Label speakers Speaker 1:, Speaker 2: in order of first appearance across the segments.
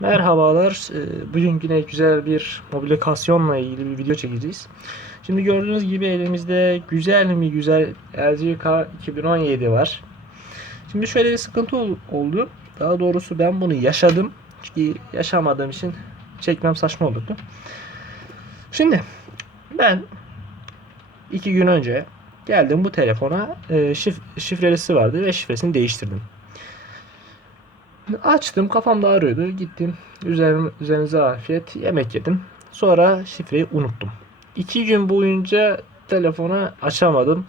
Speaker 1: Merhabalar. Ee, Bugün yine güzel bir mobilikasyonla ilgili bir video çekeceğiz. Şimdi gördüğünüz gibi elimizde güzel mi güzel LG K 2017 var. Şimdi şöyle bir sıkıntı ol- oldu. Daha doğrusu ben bunu yaşadım. Çünkü yaşamadığım için çekmem saçma olurdu. Şimdi ben iki gün önce geldim bu telefona e, şif- şifrelisi vardı ve şifresini değiştirdim. Açtım kafamda ağrıyordu. Gittim üzerim, üzerinize afiyet yemek yedim. Sonra şifreyi unuttum. İki gün boyunca telefonu açamadım.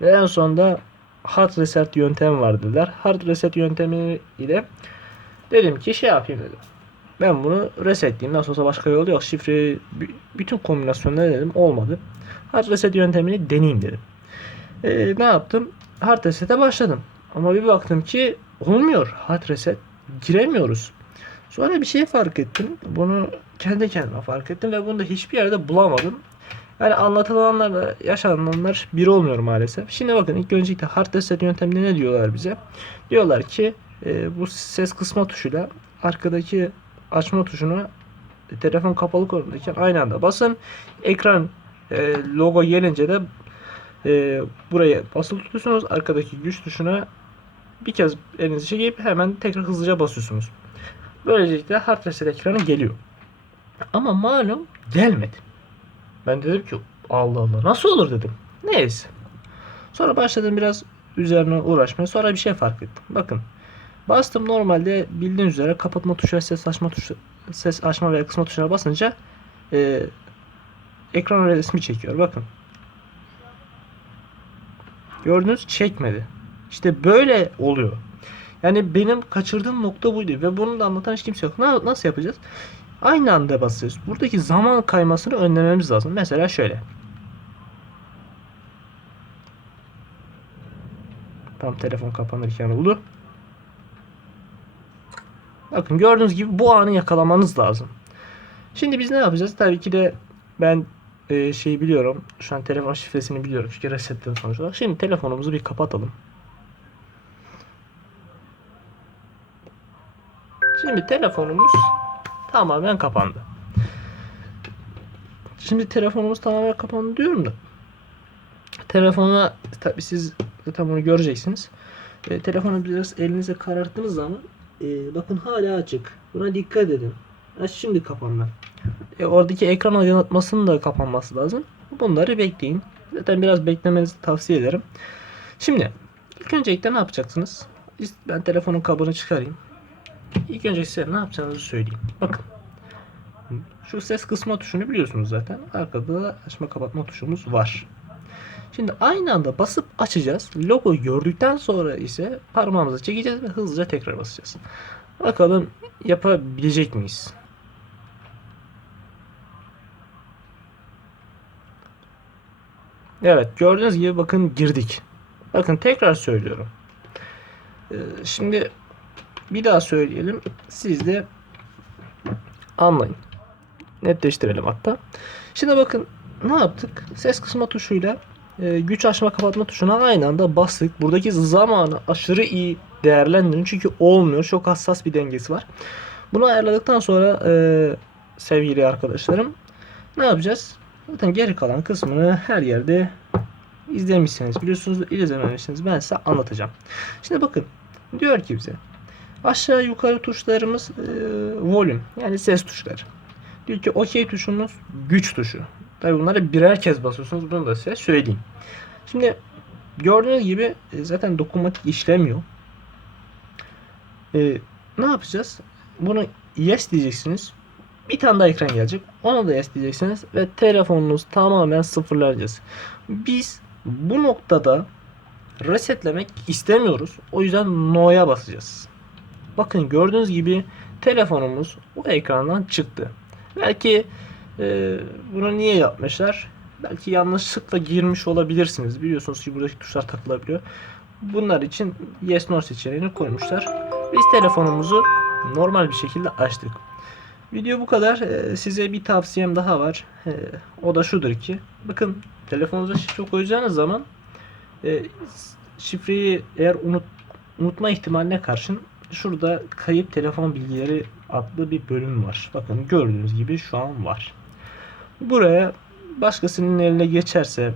Speaker 1: Ve en sonunda hard reset yöntemi var dediler. Hard reset yöntemi ile dedim ki şey yapayım dedim. Ben bunu resetleyeyim. Nasıl olsa başka yolu yok. Şifreyi b- bütün kombinasyonları dedim. Olmadı. Hard reset yöntemini deneyeyim dedim. Ee, ne yaptım? Hard reset'e başladım. Ama bir baktım ki olmuyor. Hard reset giremiyoruz. Sonra bir şey fark ettim. Bunu kendi kendime fark ettim ve bunu da hiçbir yerde bulamadım. Yani anlatılanlarla yaşananlar bir olmuyor maalesef. Şimdi bakın ilk öncelikle hard reset yönteminde ne diyorlar bize? Diyorlar ki e, bu ses kısma tuşuyla arkadaki açma tuşuna e, telefon kapalı konumdayken aynı anda basın. Ekran e, logo gelince de e, buraya basılı tutuyorsunuz. Arkadaki güç tuşuna bir kez elinizi çekip hemen tekrar hızlıca basıyorsunuz. Böylelikle hard reset ekranı geliyor. Ama malum gelmedi. Ben dedim ki Allah Allah nasıl olur dedim. Neyse. Sonra başladım biraz üzerine uğraşmaya. Sonra bir şey fark ettim. Bakın. Bastım normalde bildiğiniz üzere kapatma tuşuna ses açma tuşu ses açma ve kısma tuşuna basınca e, ekran resmi çekiyor. Bakın. Gördünüz çekmedi. İşte böyle oluyor. Yani benim kaçırdığım nokta buydu ve bunu da anlatan hiç kimse yok. Na- nasıl yapacağız? Aynı anda basıyoruz. Buradaki zaman kaymasını önlememiz lazım. Mesela şöyle. Tam telefon kapanırken oldu. Bakın gördüğünüz gibi bu anı yakalamanız lazım. Şimdi biz ne yapacağız? Tabii ki de ben e, şeyi biliyorum. Şu an telefon şifresini biliyorum. Çünkü resetledim sonuç olarak. Şimdi telefonumuzu bir kapatalım. Şimdi telefonumuz tamamen kapandı. Şimdi telefonumuz tamamen kapandı diyorum da. Telefona tabi siz zaten bunu göreceksiniz. E, telefonu biraz elinize kararttığınız zaman e, bakın hala açık. Buna dikkat edin. Ha, şimdi kapandı. E, oradaki ekran aydınlatmasının da kapanması lazım. Bunları bekleyin. Zaten biraz beklemenizi tavsiye ederim. Şimdi ilk öncelikle ne yapacaksınız? Ben telefonun kabını çıkarayım. İlk önce size ne yapacağınızı söyleyeyim. Bakın. Şu ses kısma tuşunu biliyorsunuz zaten. Arkada da açma kapatma tuşumuz var. Şimdi aynı anda basıp açacağız. Logoyu gördükten sonra ise parmağımızı çekeceğiz ve hızlıca tekrar basacağız. Bakalım yapabilecek miyiz? Evet gördüğünüz gibi bakın girdik. Bakın tekrar söylüyorum. Ee, şimdi bir daha söyleyelim. Siz de anlayın. Netleştirelim hatta. Şimdi bakın ne yaptık? Ses kısma tuşuyla e, güç açma kapatma tuşuna aynı anda bastık. Buradaki zamanı aşırı iyi değerlendirin. Çünkü olmuyor. Çok hassas bir dengesi var. Bunu ayarladıktan sonra e, sevgili arkadaşlarım ne yapacağız? Zaten geri kalan kısmını her yerde izlemişseniz biliyorsunuz izlememişsiniz ben size anlatacağım. Şimdi bakın diyor ki bize aşağı yukarı tuşlarımız e, volüm yani ses tuşları. Diyor ki OK tuşumuz güç tuşu. Tabi bunları birer kez basıyorsunuz bunu da size söyleyeyim. Şimdi gördüğünüz gibi e, zaten dokunmatik işlemiyor. E, ne yapacağız? Bunu yes diyeceksiniz. Bir tane daha ekran gelecek. Ona da yes diyeceksiniz ve telefonunuz tamamen sıfırlayacağız. Biz bu noktada resetlemek istemiyoruz. O yüzden no'ya basacağız. Bakın gördüğünüz gibi telefonumuz o ekrandan çıktı. Belki e, bunu niye yapmışlar? Belki yanlışlıkla girmiş olabilirsiniz. Biliyorsunuz ki buradaki tuşlar takılabiliyor. Bunlar için yes no seçeneğini koymuşlar. Biz telefonumuzu normal bir şekilde açtık. Video bu kadar. E, size bir tavsiyem daha var. E, o da şudur ki bakın telefonunuza şifre koyacağınız zaman e, şifreyi eğer unut, unutma ihtimaline karşın şurada kayıp telefon bilgileri adlı bir bölüm var. Bakın gördüğünüz gibi şu an var. Buraya başkasının eline geçerse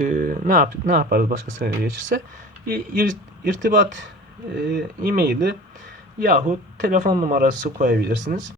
Speaker 1: e, ne yap ne yaparız başkasının eline geçirse bir ir- irtibat e, e-maili yahut telefon numarası koyabilirsiniz.